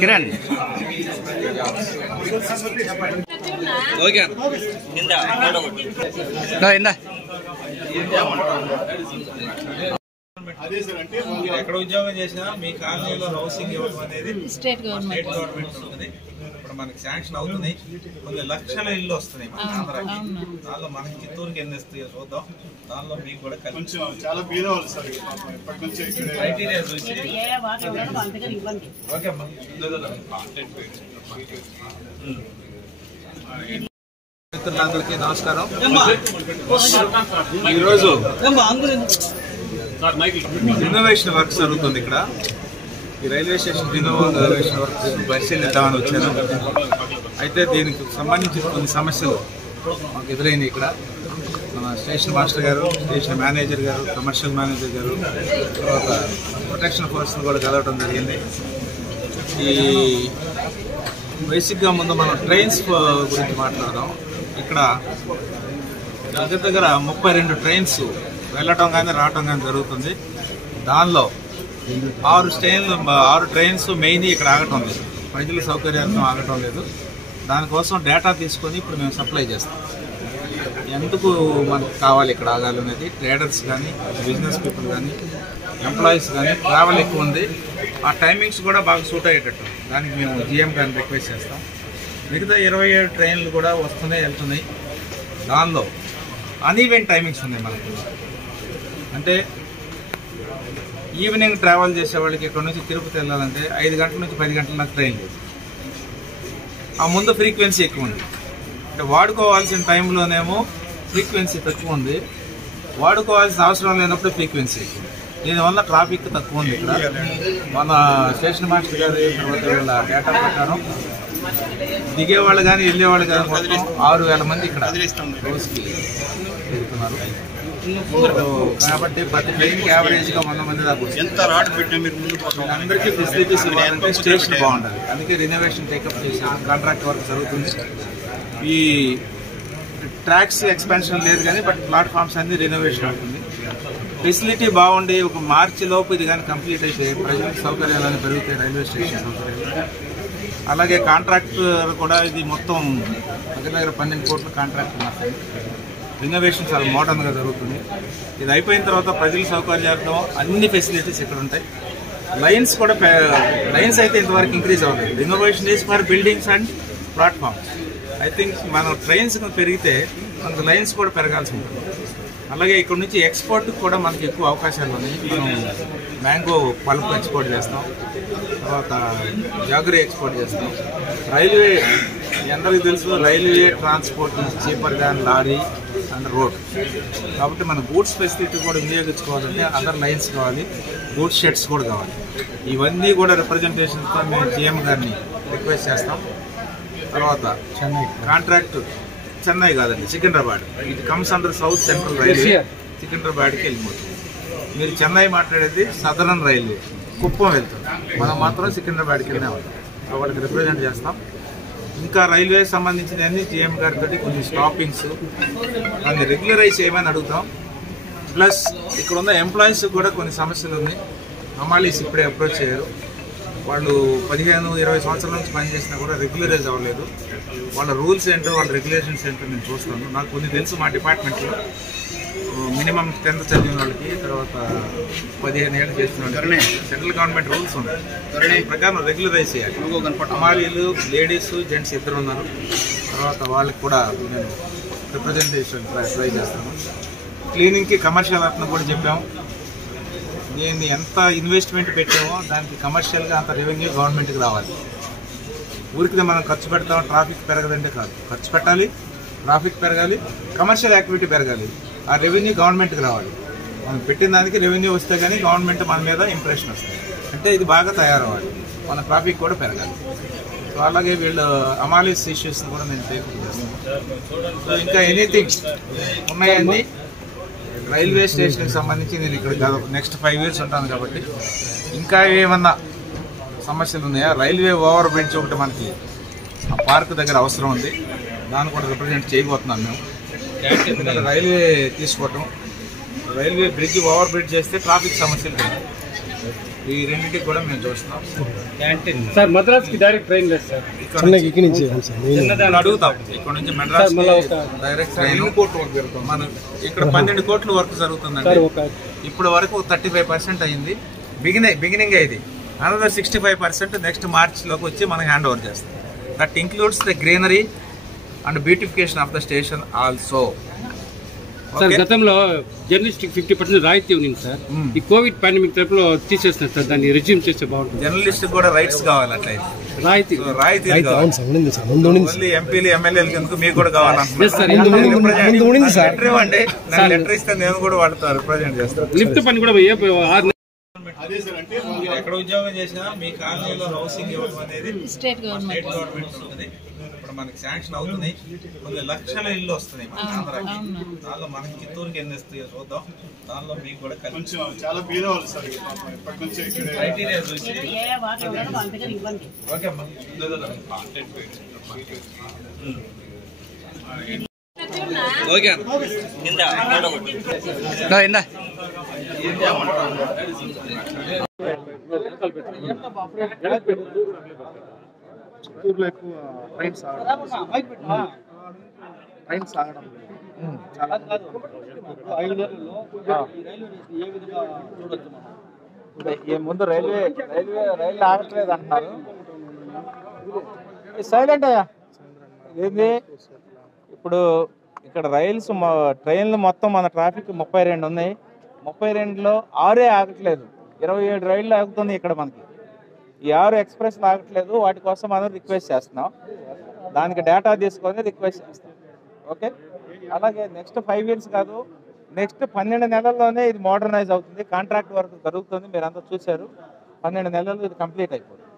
Kiran okay అదే sir, అంటే మీరు ఎక్కడ ఉద్యోగం చేసినా మీ కాలనీలో హౌసింగ్ ఇవ్వడం అనేది స్టేట్ గవర్నమెంట్ ఉంటుంది. ఇప్పుడు మనకి శాంక్షన్ అవుతుంది, కొన్ని లక్షల ఇల్లు వస్తున్నాయి మన ఆంధ్రాకి. దానిలో మనకి చిత్తూరుకి ఎన్ని వస్తాయో చూద్దాం. దానిలో మీకు కూడా కొంచెం చాలా బీదవాళ్ళు సార్, ఇప్పటి నుంచి క్రైటీరియా చూసి ఓకే అమ్మా. మిత్రులందరికీ నమస్కారం. ఈరోజు రినోవేషన్ వర్క్ జరుగుతుంది ఇక్కడ. ఈ రైల్వే స్టేషన్ రినోవేషన్ వర్క్ పరిశీలిద్దామని వచ్చాను. అయితే దీనికి సంబంధించి కొన్ని సమస్యలు మాకు ఎదురైనాయి ఇక్కడ. మన స్టేషన్ మాస్టర్ గారు, స్టేషన్ మేనేజర్ గారు, కమర్షియల్ మేనేజర్ గారు, తర్వాత ప్రొటెక్షన్ ఫోర్స్ని కూడా కలవడం జరిగింది. ఈ బేసిక్గా ముందు మనం ట్రైన్స్ గురించి మాట్లాడదాం. ఇక్కడ దగ్గర 32 ట్రైన్స్ వెళ్ళటం కానీ రావటం కానీ జరుగుతుంది. దానిలో 6 ట్రైన్స్ మెయిన్ ఇక్కడ ఆగటం లేదు, ప్రజల సౌకర్యార్థం ఆగటం లేదు. దానికోసం డేటా తీసుకొని ఇప్పుడు మేము సప్లై చేస్తాం. ఎందుకు మనకు కావాలి ఇక్కడ ఆగాలి అనేది ట్రేడర్స్ కానీ, బిజినెస్ పీపుల్ కానీ, ఎంప్లాయీస్ కానీ ట్రావెల్ ఎక్కువ ఉంది. ఆ టైమింగ్స్ కూడా బాగా సూట్ అయ్యేటట్టు దానికి మేము జిఎం గారిని రిక్వెస్ట్ చేస్తాం. మిగతా 27 ట్రైన్లు కూడా వస్తున్నాయి, వెళ్తున్నాయి. దానిలో అన్ఈవెంట్ టైమింగ్స్ ఉన్నాయి మనకు. అంటే ఈవినింగ్ ట్రావెల్ చేసే వాళ్ళకి ఇక్కడ నుంచి తిరుపతి వెళ్ళాలంటే 5 గంటల నుంచి 10 గంటల నాకు ట్రైన్ లేదు. ఆ ముందు ఫ్రీక్వెన్సీ ఎక్కువ ఉంది. అంటే వాడుకోవాల్సిన టైంలోనేమో ఫ్రీక్వెన్సీ తక్కువ ఉంది, వాడుకోవాల్సిన అవసరం లేనప్పుడు ఫ్రీక్వెన్సీ ఎక్కువ. దీనివల్ల ట్రాఫిక్ తక్కువ ఉంది ఇక్కడ. మన స్టేషన్ మాస్టర్ గారి వీళ్ళ డేటా ప్రకారం దిగేవాళ్ళు కానీ వెళ్ళేవాళ్ళు కానీ మొత్తం 6,000 మంది ఇక్కడ రోజుకి తిరుగుతున్నారు. కాబట్టి ప్రతి ట్రైన్కి యావరేజ్గా 100 మంది దాకా. ఎంత రాడ్ పెట్టినా మీరు అందరికీ ఫెసిలిటీస్ ఇవ్వాలంటే స్టేషన్ బాగుంటుంది. అందుకే రినోవేషన్ టేకప్ చేసాం. కాంట్రాక్ట్ వర్క్ జరుగుతుంది. ఈ ట్రాక్స్ ఎక్స్పాన్షన్ లేదు కానీ బట్ ప్లాట్ఫామ్స్ అన్ని రినోవేషన్ అవుతుంది. ఫెసిలిటీ బాగుండి ఒక మార్చి లోపు ఇది కానీ కంప్లీట్ అయితే ప్రజల సౌకర్యాలను పెరుగుతాయి, రైల్వే స్టేషన్ సౌకర్యాలు. అలాగే కాంట్రాక్ట్ కూడా ఇది మొత్తం దగ్గర 12 కోట్ల కాంట్రాక్ట్ మాత్రమే. రినోవేషన్ చాలా మోడర్న్గా జరుగుతుంది. ఇది అయిపోయిన తర్వాత ప్రజల సౌకర్యార్థం అన్ని ఫెసిలిటీస్ ఇక్కడ ఉంటాయి. లైన్స్ కూడా లైన్స్ అయితే ఇంతవరకు ఇంక్రీజ్ అవ్వలేదు. Renovation is for buildings and platforms. I think మనం ట్రైన్స్ పెరిగితే మనకు లైన్స్ కూడా పెరగాల్సి ఉంటుంది. అలాగే ఇక్కడ నుంచి ఎక్స్పోర్ట్ కూడా మనకి ఎక్కువ అవకాశాలు ఉన్నాయి. మనం మ్యాంగో పల్ప్ ఎక్స్పోర్ట్ చేస్తాం, తర్వాత జాగరీ ఎక్స్పోర్ట్ చేస్తాం. రైల్వే అందరికీ తెలుసు, railway transport cheaper than lorry and road. కాబట్టి మన గూడ్స్ ఫెసిలిటీ కూడా వినియోగించుకోవాలంటే అదర్ లైన్స్ కావాలి, గూడ్స్ షెడ్స్ కూడా కావాలి. ఇవన్నీ కూడా రిప్రజెంటేషన్తో మేము జిఎం గారిని రిక్వెస్ట్ చేస్తాం. తర్వాత కాంట్రాక్ట్ చెన్నై కాదండి, సికింద్రాబాద్. ఇది comes under south central railway, సికింద్రాబాద్కి వెళ్ళిపోతుంది. మీరు చెన్నై మాట్లాడేది సదరన్ రైల్వే, కుప్పం వెళ్తుంది. మనం మాత్రం సికింద్రాబాద్కి వెళ్ళినా వాళ్ళకి రిప్రజెంట్ చేస్తాం. ఇంకా రైల్వే సంబంధించిన అన్ని జిఎం గారితో కొన్ని స్టాపింగ్స్ దాన్ని రెగ్యులరైజ్ చేయమని అడుగుతాం. ప్లస్ ఇక్కడ ఉన్న ఎంప్లాయీస్ కూడా కొన్ని సమస్యలు ఉన్నాయి. హమాలీస్ ఇప్పుడే అప్రోచ్ చేయరు. వాళ్ళు 15-20 సంవత్సరాల నుంచి పనిచేసినా కూడా రెగ్యులరైజ్ అవ్వలేదు. వాళ్ళ రూల్స్ ఏంటో, వాళ్ళ రెగ్యులేషన్స్ ఏంటో నేను చూస్తాను. నాకు కొన్ని తెలుసు. మా డిపార్ట్మెంట్లో మినిమం 10th చదివిన వాళ్ళకి, తర్వాత 15 ఏళ్ళు చేసిన వాళ్ళకి సెంట్రల్ గవర్నమెంట్ రూల్స్ ఉన్నాయి. దాని ప్రకారం రెగ్యులరైజ్ చేయాలి. హమాలీలు లేడీస్ జెంట్స్ ఇద్దరు ఉన్నారు. తర్వాత వాళ్ళకి కూడా నేను రిప్రజెంటేషన్ ట్రై చేస్తాను. క్లీనింగ్కి కమర్షియల్ అట్ను కూడా చెప్పాము. దీన్ని ఎంత ఇన్వెస్ట్మెంట్ పెట్టామో దానికి కమర్షియల్గా అంత రెవెన్యూ గవర్నమెంట్కి రావాలి. ఊరికి మనం ఖర్చు పెడతాం, ట్రాఫిక్ పెరగదంటే కాదు. ఖర్చు పెట్టాలి, ట్రాఫిక్ పెరగాలి, కమర్షియల్ యాక్టివిటీ పెరగాలి. ఆ రెవెన్యూ గవర్నమెంట్కి రావాలి. మనం పెట్టిన దానికి రెవెన్యూ వస్తే కానీ గవర్నమెంట్ మన మీద ఇంప్రెషన్ వస్తుంది. అంటే ఇది బాగా తయారవ్వాలి, మన ట్రాఫిక్ కూడా పెరగాలి. సో అలాగే వీళ్ళు అమాలీస్ ఇష్యూస్ని కూడా నేను టేకప్ చేస్తాను. సో ఇంకా ఎనీథింగ్ ఉన్నాయండి రైల్వే స్టేషన్కి సంబంధించి. నేను ఇక్కడ నెక్స్ట్ 5 years ఉంటాను కాబట్టి ఇంకా ఏమన్నా సమస్యలు ఉన్నాయా? రైల్వే ఓవర్ బ్రిడ్జ్ ఒకటి మనకి ఆ పార్క్ దగ్గర అవసరం ఉంది, దాన్ని కూడా రిప్రజెంట్ చేయబోతున్నాం మేము. ఎందుకంటే రైల్వే తీసుకోవటం, రైల్వే బ్రిడ్జ్ ఓవర్ బ్రిడ్జ్ చేస్తే ట్రాఫిక్ సమస్యలు లేవు. ఈ రెండింటికి కూడా మేము చూస్తున్నాం. సార్ మద్రాస్కి డైరెక్ట్ ట్రైన్ లేదు సార్, అడుగుతాం. ఇక్కడ నుంచి మెడ్రాస్ డైరెక్ట్ ట్రైన్ మనం ఇక్కడ 12 కోట్ల వర్క్ జరుగుతుందండి. ఇప్పటి వరకు 35% అయింది. బిగినింగ్ అయింది. అనదర్ 65% నెక్స్ట్ మార్చ్లోకి వచ్చి మనం హ్యాండ్ ఓవర్ చేస్తాం. That includes the greenery and beautification of the station also. Sir గతంలో జర్నలిస్ట్కి 50% రాయితీ ఉంది సార్. ఈ కోవిడ్ పాండమిక్ టైప్లో తీసేస్తున్నారు సార్, దాన్ని రెజ్యూమ్ చేస్తే బాగుంటుంది. జర్నలిస్ట్ కూడా రైట్స్ కావాలి. అట్లయితే రాయితీ ఎంపీలు ఎమ్మెల్యేలకు ఎందుకు, మీకు కూడా కావాలంటున్నారు. లెటర్ ఇస్తే నేను కూడా వాటితో రిప్రజెంట్ చేస్తాను. లిఫ్ట్ పని కూడా ఎక్కడ ఉద్యోగం చేసినా మీ కాలనీలో హౌసింగ్ ఇవ్వడం అనేది స్టేట్ గవర్నమెంట్ ఉంటుంది. ఇప్పుడు మనకి శాంక్షన్ అవుతుంది. కొన్ని లక్షల ఇల్లు వస్తున్నాయి మన ఆంధ్రాకి. దానిలో మనకి చిత్తూరుకి ఎన్ని వస్తాయో చూద్దాం. దానిలో మీకు కూడా చాలా క్రైటీరియా చూసి ఓకే అమ్మా. ఓకే చిత్తూరులో ఎక్కువ ట్రైన్స్ ఆగడం ముందు రైలు ఆగట్లేదు అంటున్నారు. సైలెంట్ అయ్యా. ఏంది ఇప్పుడు ఇక్కడ ట్రైన్లు మొత్తం మన ట్రాఫిక్ 32 ఉన్నాయి. 32లో 6 ఆగట్లేదు. 27 రైళ్ళు ఆగుతుంది ఇక్కడ మనకి. ఈ 6 ఎక్స్ప్రెస్లు ఆగట్లేదు. వాటి కోసం మనం రిక్వెస్ట్ చేస్తున్నాం. దానికి డేటా తీసుకొని రిక్వెస్ట్ చేస్తాం. ఓకే. అలాగే నెక్స్ట్ 5 ఇయర్స్ కాదు, నెక్స్ట్ 12 నెలల్లోనే ఇది మోడర్నైజ్ అవుతుంది. కాంట్రాక్ట్ వర్క్ జరుగుతుంది, మీరు అంతా చూశారు. 12 నెలల్లో ఇది కంప్లీట్ అయిపోతుంది.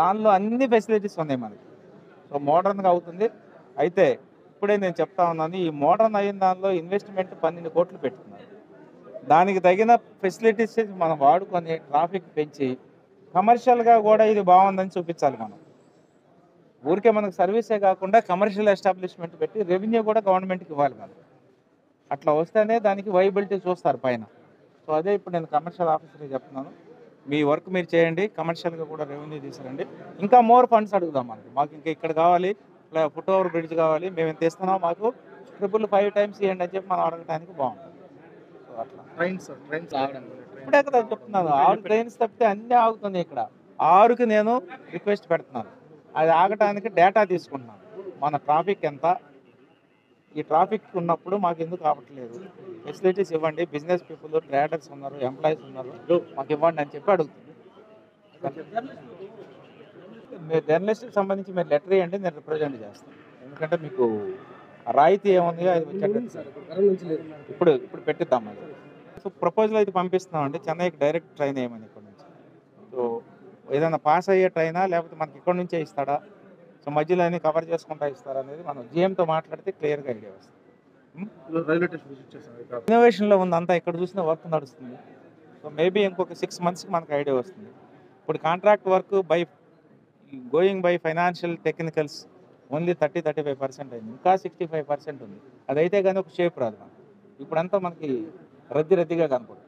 దానిలో అన్ని ఫెసిలిటీస్ ఉన్నాయి మనకి. సో మోడర్న్గా అవుతుంది. అయితే ఇప్పుడే నేను చెప్తా ఉన్నాను, ఈ మోడర్న్ అయిన దానిలో ఇన్వెస్ట్మెంట్ 12 కోట్లు పెట్టుకున్నారు. దానికి తగిన ఫెసిలిటీస్ మనం వాడుకొని ట్రాఫిక్ పెంచి కమర్షియల్గా కూడా ఇది బాగుందని చూపించాలి. మనం ఊరికే మనకు సర్వీసే కాకుండా కమర్షియల్ ఎస్టాబ్లిష్మెంట్ పెట్టి రెవెన్యూ కూడా గవర్నమెంట్కి ఇవ్వాలి. మనం అట్లా వస్తేనే దానికి వైబిలిటీ చూస్తారు పైన. సో అదే ఇప్పుడు నేను కమర్షియల్ ఆఫీసర్కి చెప్తున్నాను, మీ వర్క్ మీరు చేయండి, కమర్షియల్గా కూడా రెవెన్యూ తీసుకురండి. ఇంకా మోర్ ఫండ్స్ అడుగుదాం మాకు ఇంకా ఇక్కడ కావాలి, ఫుట్ ఓవర్ బ్రిడ్జ్ కావాలి, మేము ఎంత ఇస్తున్నాం, మాకు 5 టైమ్స్ ఇవ్వండి అని చెప్పి మనం అడగడానికి బాగుంటుంది. సో అట్లా ట్రైన్స్ ఆగడం ఇప్పుడే కదా చెప్తున్నాను, 6 ట్రైన్స్ తప్పితే అన్నీ ఆగుతుంది. ఇక్కడ 6కి నేను రిక్వెస్ట్ పెడుతున్నాను. అది ఆగటానికి డేటా తీసుకుంటున్నాను. మన ట్రాఫిక్ ఎంత, ఈ ట్రాఫిక్ ఉన్నప్పుడు మాకు ఎందుకు ఆగట్లేదు, ఫెసిలిటీస్ ఇవ్వండి, బిజినెస్ పీపుల్, ట్రేడర్స్ ఉన్నారు, ఎంప్లాయీస్ ఉన్నారు, మాకు ఇవ్వండి అని చెప్పి అడుగుతుంది. మీరు జర్నలిస్ట్కి సంబంధించి మీరు లెటర్ ఇవ్వండి, నేను రిప్రజెంట్ చేస్తాను. ఎందుకంటే మీకు రాయితీ ఏముంది అది ఇప్పుడు పెట్టిద్దాం. అది సో ప్రపోజల్ అయితే పంపిస్తున్నామండి. చెన్నైకి డైరెక్ట్ ట్రైన్ వేయమని ఇక్కడ నుంచి. సో ఏదైనా పాస్ అయ్యే ట్రైనా లేకపోతే మనకి ఇక్కడ నుంచే ఇస్తాడా, సో మధ్యలో అన్ని కవర్ చేసుకుంటా ఇస్తారా అనేది మనం జిఎంతో మాట్లాడితే క్లియర్గా ఐడియా వస్తుంది. ఇన్నోవేషన్లో ఉందంతా, ఇక్కడ చూసిన వర్క్ నడుస్తుంది. సో మేబీ ఇంకొక 6 monthsకి మనకు ఐడియా వస్తుంది. ఇప్పుడు contract work going by financial technicals only 30-35% అయింది. ఇంకా 65% ఉంది. అదైతే కానీ ఒక షేప్ రాదు మనకి. ఇప్పుడంతా మనకి రద్దీగా కనపడుతుంది.